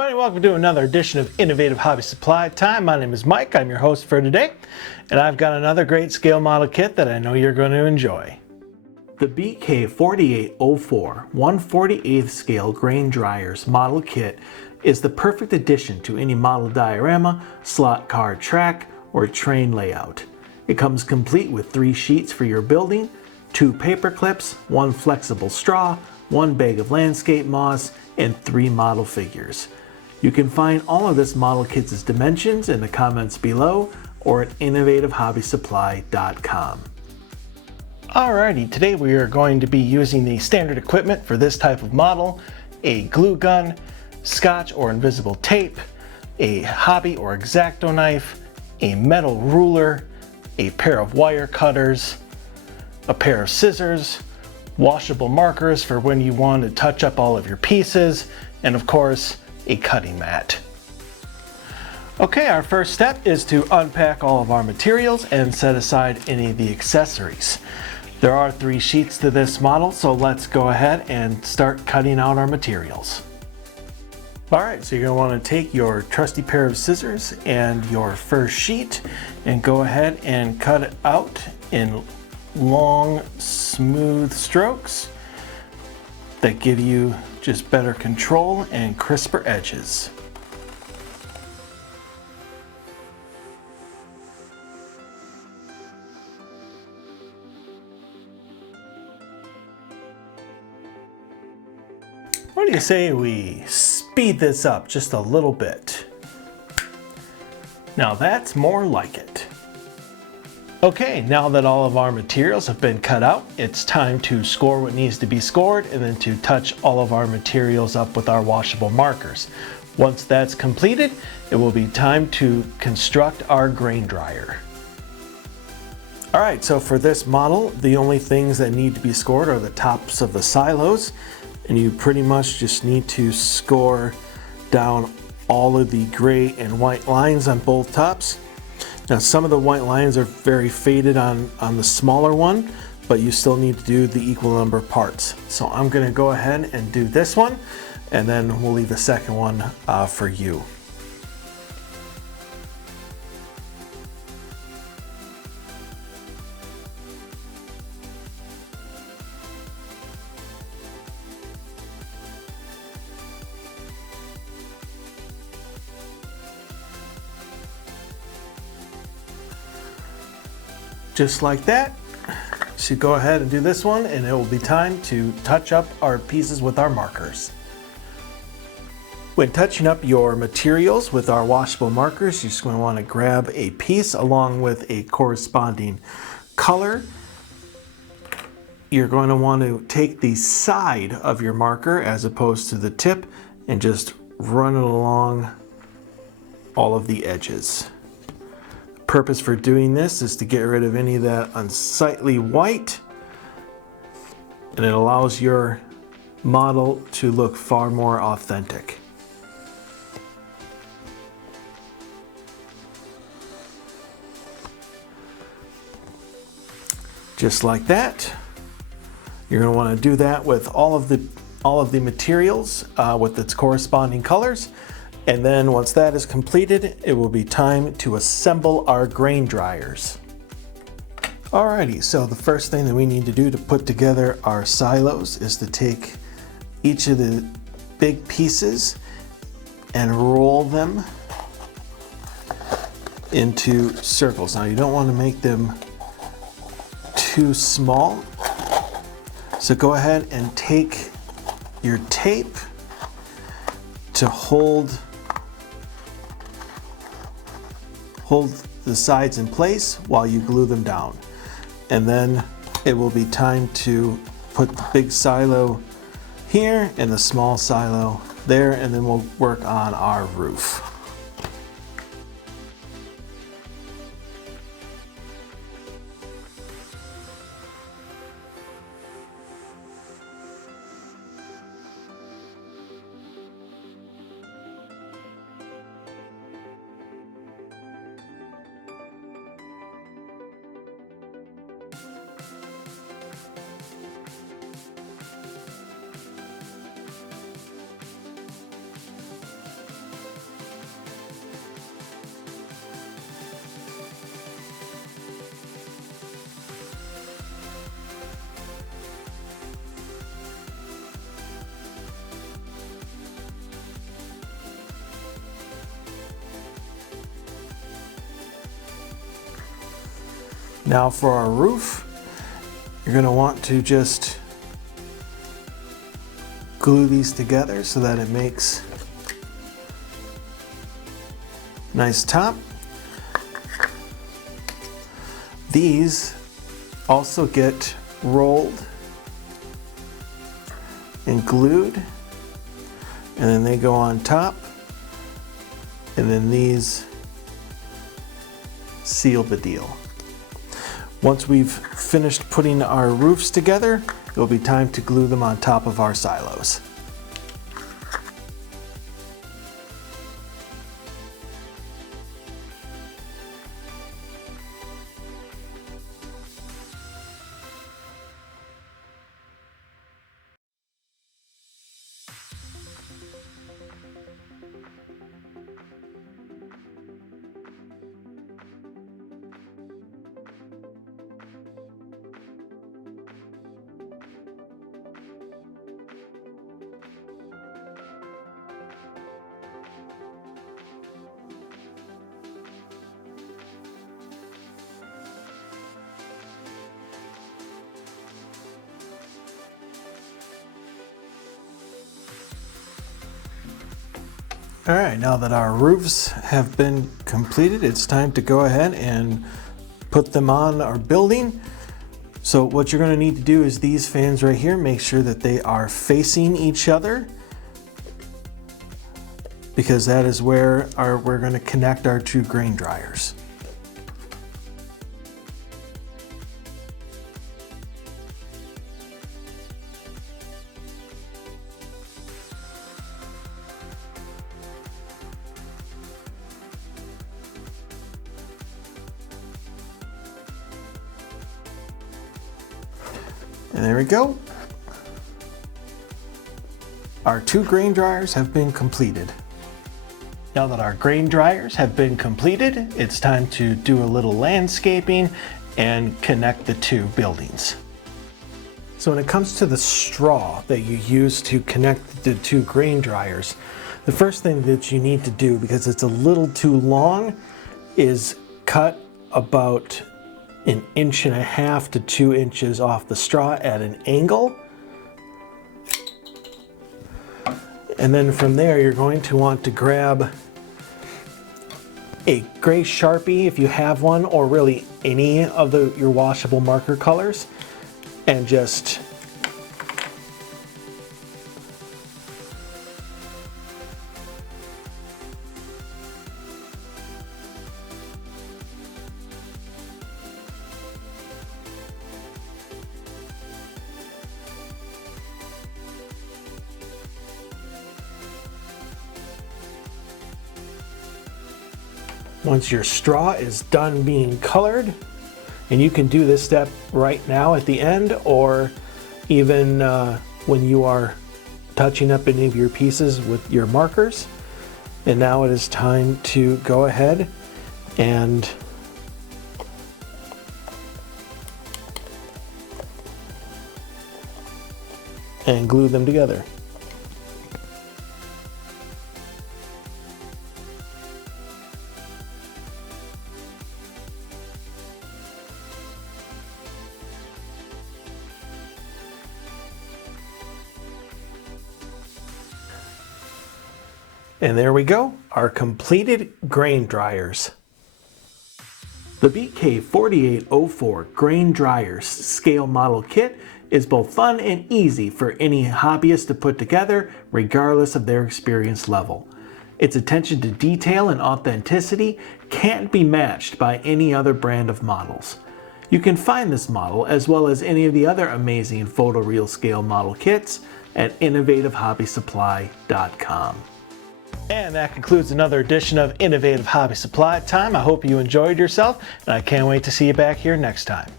everybody, welcome to another edition of Innovative Hobby Supply Time. My name is Mike, I'm your host for today, and I've got another great scale model kit that I know you're going to enjoy. The BK4804 1/48 scale grain dryers model kit is the perfect addition to any model diorama, slot car track, or train layout. It comes complete with 3 sheets for your building, 2 paper clips, 1 flexible straw, 1 bag of landscape moss, and 3 model figures. You can find all of this model kit's dimensions in the comments below or at innovativehobbysupply.com. Alrighty, today we are going to be using the standard equipment for this type of model: a glue gun, scotch or invisible tape, a hobby or X-Acto knife, a metal ruler, a pair of wire cutters, a pair of scissors, washable markers for when you want to touch up all of your pieces, and of course, a cutting mat. Okay, our first step is to unpack all of our materials and set aside any of the accessories. There are 3 sheets to this model, so let's go ahead and start cutting out our materials. Alright, so you're going to want to take your trusty pair of scissors and your first sheet and go ahead and cut it out in long, smooth strokes that give you just better control and crisper edges. What do you say we speed this up just a little bit? Now that's more like it. Okay, now that all of our materials have been cut out, it's time to score what needs to be scored and then to touch all of our materials up with our washable markers. Once that's completed, it will be time to construct our grain dryer. Alright, so for this model, the only things that need to be scored are the tops of the silos, and you pretty much just need to score down all of the gray and white lines on both tops. Now some of the white lines are very faded on the smaller one, but you still need to do the equal number of parts. So I'm going to go ahead and do this one, and then we'll leave the second one for you. Just like that. So go ahead and do this one, and it will be time to touch up our pieces with our markers. When touching up your materials with our washable markers, you're just going to want to grab a piece along with a corresponding color. You're going to want to take the side of your marker as opposed to the tip and just run it along all of the edges. Purpose for doing this is to get rid of any of that unsightly white, and it allows your model to look far more authentic. Just like that. You're going to want to do that with all of the materials with its corresponding colors. And then once that is completed, it will be time to assemble our grain dryers. Alrighty, so the first thing that we need to do to put together our silos is to take each of the big pieces and roll them into circles. Now you don't want to make them too small, so go ahead and take your tape to hold the sides in place while you glue them down. And then it will be time to put the big silo here and the small silo there, and then we'll work on our roof. Now for our roof, you're going to want to just glue these together so that it makes a nice top. These also get rolled and glued, and then they go on top, and then these seal the deal. Once we've finished putting our roofs together, it'll be time to glue them on top of our silos. All right, now that our roofs have been completed, it's time to go ahead and put them on our building. So what you're going to need to do is these fans right here, make sure that they are facing each other, because that is where we're going to connect our two grain dryers. And there we go. Our two grain dryers have been completed. Now that our grain dryers have been completed, it's time to do a little landscaping and connect the two buildings. So when it comes to the straw that you use to connect the two grain dryers, the first thing that you need to do, because it's a little too long, is cut about 1.5 to 2 inches off the straw at an angle. And then from there, you're going to want to grab a gray Sharpie if you have one, or really any of your washable marker colors, and just once your straw is done being colored, and you can do this step right now at the end, or even when you are touching up any of your pieces with your markers. And now it is time to go ahead and glue them together. And there we go, our completed grain dryers. The BK4804 Grain Dryers Scale Model Kit is both fun and easy for any hobbyist to put together, regardless of their experience level. Its attention to detail and authenticity can't be matched by any other brand of models. You can find this model, as well as any of the other amazing photoreal scale model kits, at innovativehobbysupply.com. And that concludes another edition of Innovative Hobby Supply Time. I hope you enjoyed yourself, and I can't wait to see you back here next time.